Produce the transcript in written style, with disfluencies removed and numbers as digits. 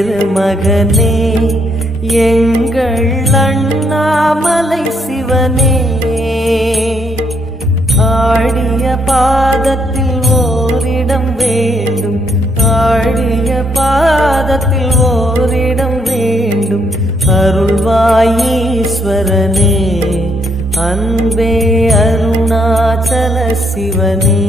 பெருமகனே எங்கள் அண்ணாமலை சிவனே, ஆடிய பாதத்தில் ஓரிடம் வேண்டும், ஆடிய பாதத்தில் ஓரிடம் வேண்டும். அருள்வாயீஸ்வரனே, அன்பே அருணாச்சல சிவனே.